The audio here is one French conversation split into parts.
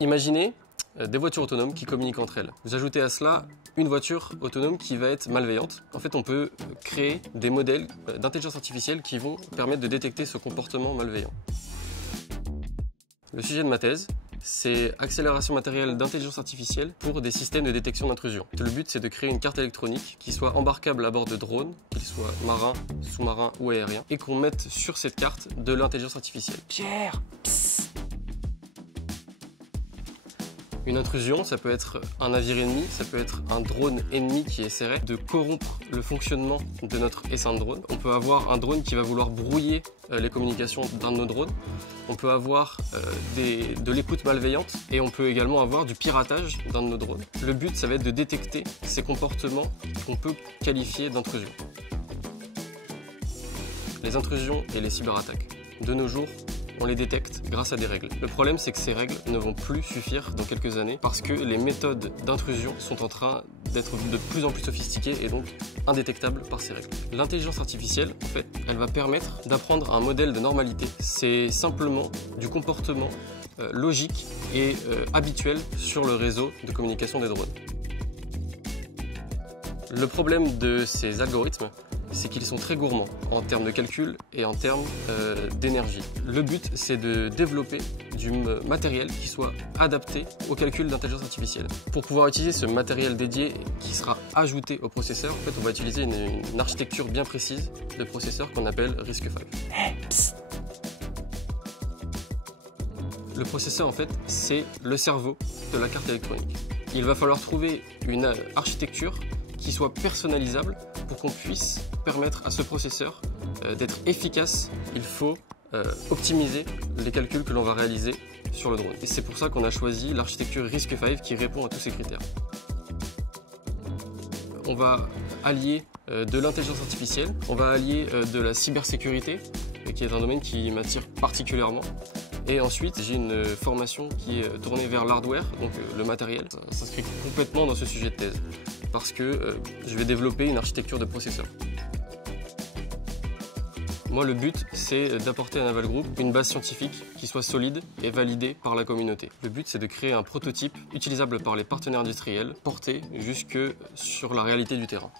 Imaginez des voitures autonomes qui communiquent entre elles. Vous ajoutez à cela une voiture autonome qui va être malveillante. En fait, on peut créer des modèles d'intelligence artificielle qui vont permettre de détecter ce comportement malveillant. Le sujet de ma thèse, c'est accélération matérielle d'intelligence artificielle pour des systèmes de détection d'intrusion. Le but, c'est de créer une carte électronique qui soit embarquable à bord de drones, qu'ils soient marins, sous-marins ou aériens, et qu'on mette sur cette carte de l'intelligence artificielle. Pierre, psst. Une intrusion, ça peut être un navire ennemi, ça peut être un drone ennemi qui essaierait de corrompre le fonctionnement de notre essaim de drone. On peut avoir un drone qui va vouloir brouiller les communications d'un de nos drones. On peut avoir de l'écoute malveillante et on peut également avoir du piratage d'un de nos drones. Le but, ça va être de détecter ces comportements qu'on peut qualifier d'intrusion. Les intrusions et les cyberattaques. De nos jours, on les détecte grâce à des règles. Le problème, c'est que ces règles ne vont plus suffire dans quelques années parce que les méthodes d'intrusion sont en train d'être de plus en plus sophistiquées et donc indétectables par ces règles. L'intelligence artificielle, en fait, elle va permettre d'apprendre un modèle de normalité. C'est simplement du comportement logique et habituel sur le réseau de communication des drones. Le problème de ces algorithmes, c'est qu'ils sont très gourmands en termes de calcul et en termes d'énergie. Le but, c'est de développer du matériel qui soit adapté au calcul d'intelligence artificielle. Pour pouvoir utiliser ce matériel dédié qui sera ajouté au processeur, en fait, on va utiliser une architecture bien précise de processeur qu'on appelle RISC-V. Le processeur, en fait, c'est le cerveau de la carte électronique. Il va falloir trouver une architecture qui soit personnalisable pour qu'on puisse permettre à ce processeur d'être efficace. Il faut optimiser les calculs que l'on va réaliser sur le drone. Et c'est pour ça qu'on a choisi l'architecture RISC-V qui répond à tous ces critères. On va allier de l'intelligence artificielle, on va allier de la cybersécurité, qui est un domaine qui m'attire particulièrement. Et ensuite, j'ai une formation qui est tournée vers l'hardware, donc le matériel. Ça s'inscrit complètement dans ce sujet de thèse, parce que je vais développer une architecture de processeur. Moi, le but, c'est d'apporter à Naval Group une base scientifique qui soit solide et validée par la communauté. Le but, c'est de créer un prototype utilisable par les partenaires industriels, porté jusque sur la réalité du terrain.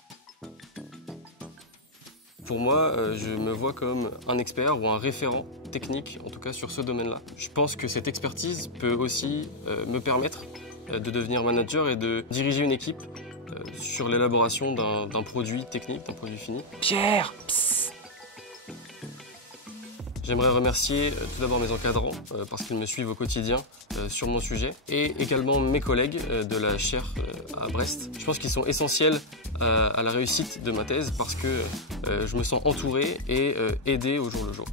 Pour moi, je me vois comme un expert ou un référent technique, en tout cas sur ce domaine-là. Je pense que cette expertise peut aussi me permettre de devenir manager et de diriger une équipe sur l'élaboration d'un produit technique, d'un produit fini. Pierre, psst. J'aimerais remercier tout d'abord mes encadrants parce qu'ils me suivent au quotidien sur mon sujet et également mes collègues de la chaire à Brest. Je pense qu'ils sont essentiels à la réussite de ma thèse parce que je me sens entouré et aidé au jour le jour.